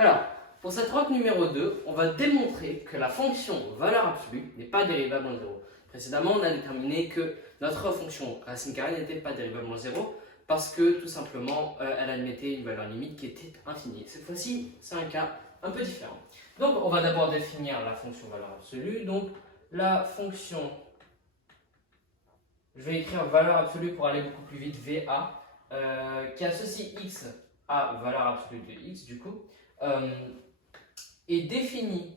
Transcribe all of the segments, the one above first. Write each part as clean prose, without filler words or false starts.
Alors, pour cette roque numéro 2, on va démontrer que la fonction valeur absolue n'est pas dérivable en 0. Précédemment, on a déterminé que notre fonction racine carrée n'était pas dérivable en 0 parce que tout simplement, elle admettait une valeur limite qui était infinie. Cette fois-ci, c'est un cas un peu différent. Donc, on va d'abord définir la fonction valeur absolue. Donc, la fonction, je vais écrire valeur absolue pour aller beaucoup plus vite, VA, qui associe x à valeur absolue de x, du coup, est définie,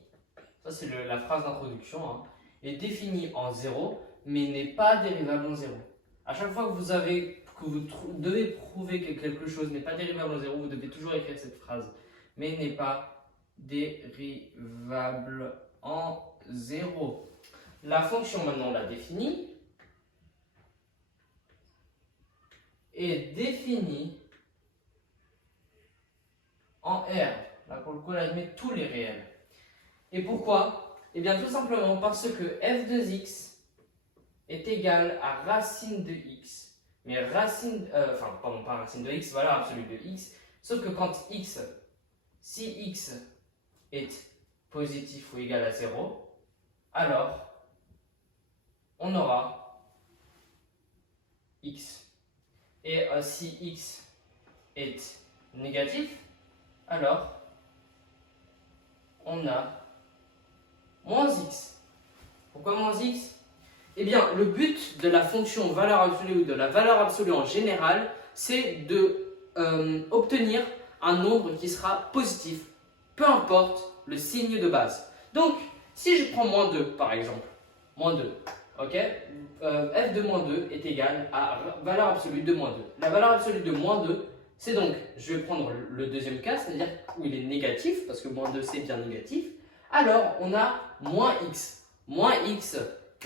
ça c'est la phrase d'introduction, hein, est définie en 0, mais n'est pas dérivable en 0. À chaque fois que vous devez prouver que quelque chose n'est pas dérivable en 0, vous devez toujours écrire cette phrase, mais n'est pas dérivable en 0. La fonction, maintenant, on l'a définie, est définie en R. Là, pour le coup, elle admet tous les réels. Et pourquoi? Eh bien, tout simplement parce que f de x est égal à racine de x. Mais racine, pardon, pas racine de x, valeur absolue de x. Sauf que quand x, si x est positif ou égal à 0, alors on aura x. Et si x est négatif, alors on a moins x. Pourquoi moins x? Eh bien, le but de la fonction valeur absolue ou de la valeur absolue en général, c'est de obtenir un nombre qui sera positif, peu importe le signe de base. Donc, si je prends moins 2 par exemple, moins 2, ok, f de moins 2 est égal à valeur absolue de moins 2. La valeur absolue de moins 2, c'est donc, je vais prendre le deuxième cas, c'est-à-dire où il est négatif, parce que moins 2 c'est bien négatif, alors on a moins x. Moins x,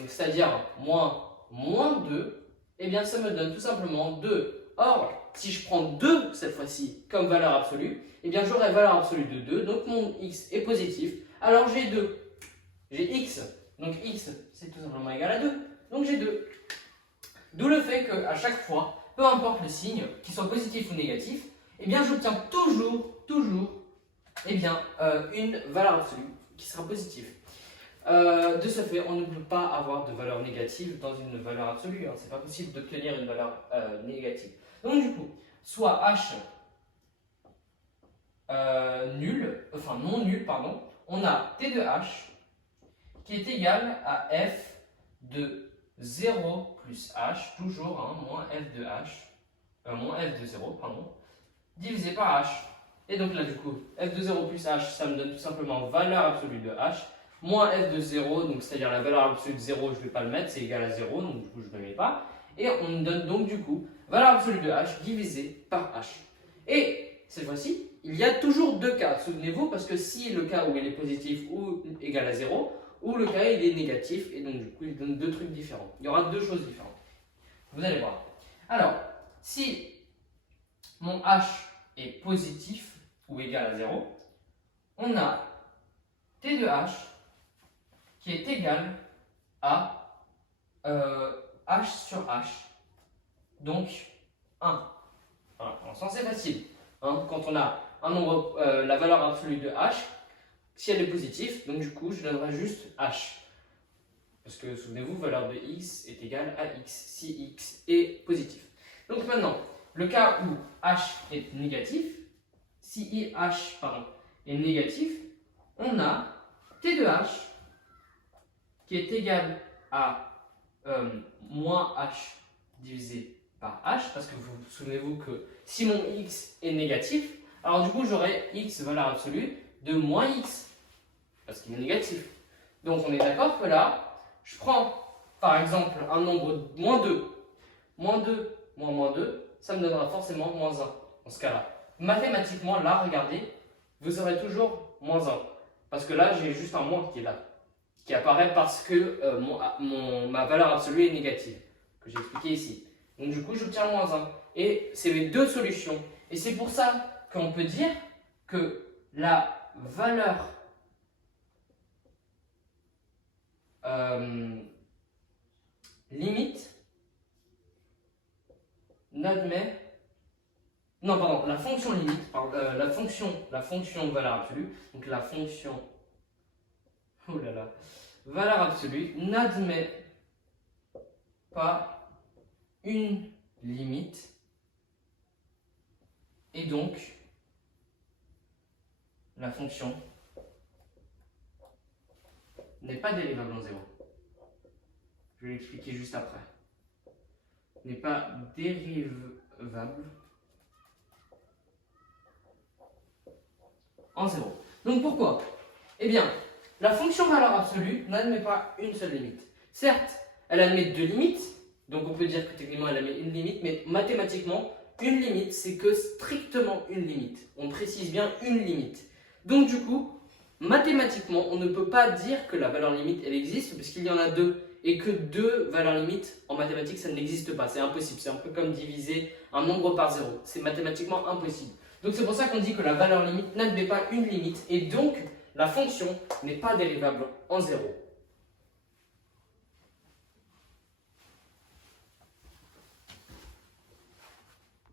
c'est-à-dire moins 2, eh bien ça me donne tout simplement 2. Or, si je prends 2 cette fois-ci comme valeur absolue, eh bien j'aurai valeur absolue de 2, donc mon x est positif, alors j'ai 2. J'ai x, donc x c'est tout simplement égal à 2, donc j'ai 2. D'où le fait qu'à chaque fois, peu importe le signe, qu'il soit positif ou négatif, eh bien j'obtiens toujours, eh bien, une valeur absolue qui sera positive. De ce fait, on ne peut pas avoir de valeur négative dans une valeur absolue. Hein. C'est pas possible d'obtenir une valeur négative. Donc du coup, soit h non nul, pardon, on a t de h qui est égal à f de 0 plus h, toujours hein, moins f de h, moins f de 0, pardon, divisé par h. Et donc là du coup, f de 0 plus h, ça me donne tout simplement valeur absolue de h, moins f de 0, donc c'est-à-dire la valeur absolue de 0, je ne vais pas le mettre, c'est égal à 0, donc du coup je ne le mets pas. Et on me donne donc du coup valeur absolue de h divisé par h. Et cette fois-ci, il y a toujours deux cas, souvenez-vous, parce que si le cas où il est positif ou égal à 0, ou le cas il est négatif, et donc du coup il donne deux trucs différents. Il y aura deux choses différentes. Vous allez voir. Alors, si mon h est positif ou égal à 0, on a t de h qui est égal à h sur h, donc 1. Voilà, pour l'instant c'est facile. Hein, quand on a un nombre, la valeur absolue de h, si elle est positive, donc du coup je donnerai juste h. Parce que souvenez-vous, valeur de x est égale à x si x est positif. Donc maintenant, le cas où h est négatif, si h est négatif, on a t de h qui est égal à moins h divisé par h, parce que vous souvenez-vous que si mon x est négatif, alors du coup j'aurai x valeur absolue de moins x, parce qu'il est négatif. Donc on est d'accord que là, je prends par exemple un nombre moins 2, moins 2, moins 2, ça me donnera forcément moins 1 dans ce cas-là. Mathématiquement, là, regardez, vous aurez toujours moins 1, parce que là j'ai juste un moins qui est là, qui apparaît parce que ma valeur absolue est négative, que j'ai expliqué ici. Donc du coup, j'obtiens moins 1. Et c'est mes deux solutions. Et c'est pour ça qu'on peut dire que la valeur limite n'admet Non, pardon, la fonction limite, la fonction valeur absolue, donc la fonction, oh là là, valeur absolue n'admet pas une limite et donc la fonction n'est pas dérivable en 0. Je vais l'expliquer juste après. N'est pas dérivable en 0. Donc pourquoi? Eh bien, la fonction valeur absolue n'admet pas une seule limite. Certes, elle admet deux limites, donc on peut dire que techniquement elle admet une limite, mais mathématiquement, une limite, c'est que strictement une limite. On précise bien une limite. Donc du coup, mathématiquement, on ne peut pas dire que la valeur limite, elle existe, puisqu'il y en a deux, et que deux valeurs limites, en mathématiques, ça n'existe pas. C'est impossible. C'est un peu comme diviser un nombre par 0. C'est mathématiquement impossible. Donc c'est pour ça qu'on dit que la valeur limite n'admet pas une limite, et donc la fonction n'est pas dérivable en 0.